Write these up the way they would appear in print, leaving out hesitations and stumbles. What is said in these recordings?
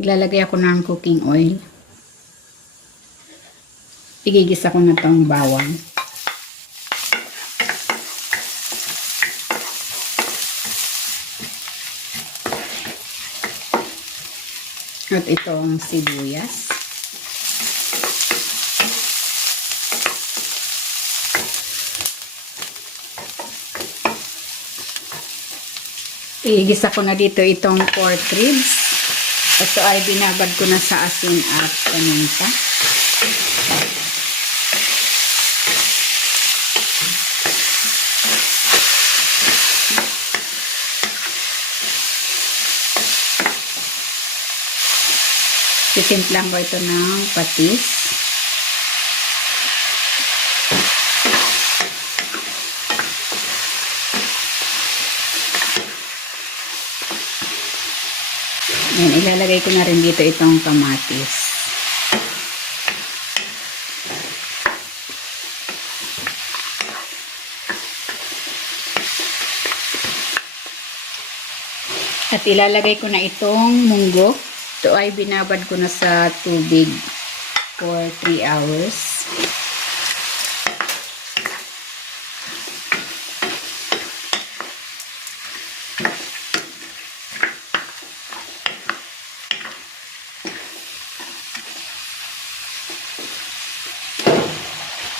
Maglalagay ako ng cooking oil. Igigisa ko na tong bawang. At itong sibuyas. Igisa ko na dito itong pork ribs. Ito ay binabad ko na sa asin at paminta. Titimplang ko ito ng patis. Ayan, ilalagay ko na rin dito itong kamatis. At ilalagay ko na itong munggo. Ito ay binabad ko na sa tubig for 3 hours.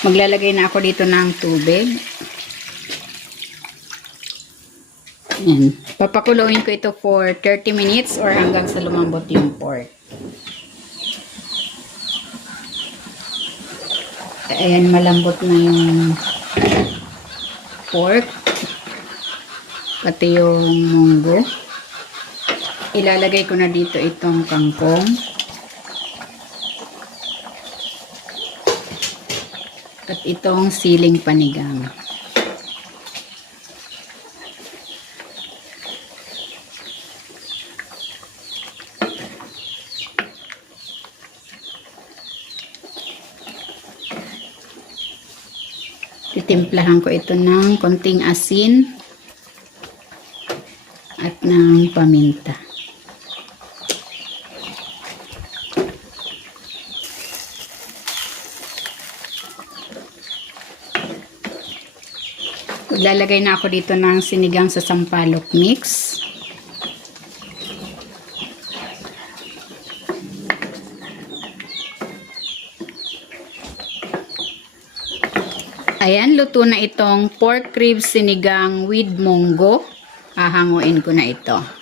Maglalagay na ako dito ng tubig. Ayan. Papakuluin ko ito for 30 minutes or hanggang sa lumambot yung pork. Ayan, malambot na yung pork. Pati yung munggo. Ilalagay ko na dito itong kangkong. At itong siling panigang. Titimplahan ko ito ng konting asin at ng paminta. Maglalagay na ako dito ng sinigang sa sampalok mix. Ayan, luto na itong pork ribs sinigang with munggo. Hahanguin ko na ito.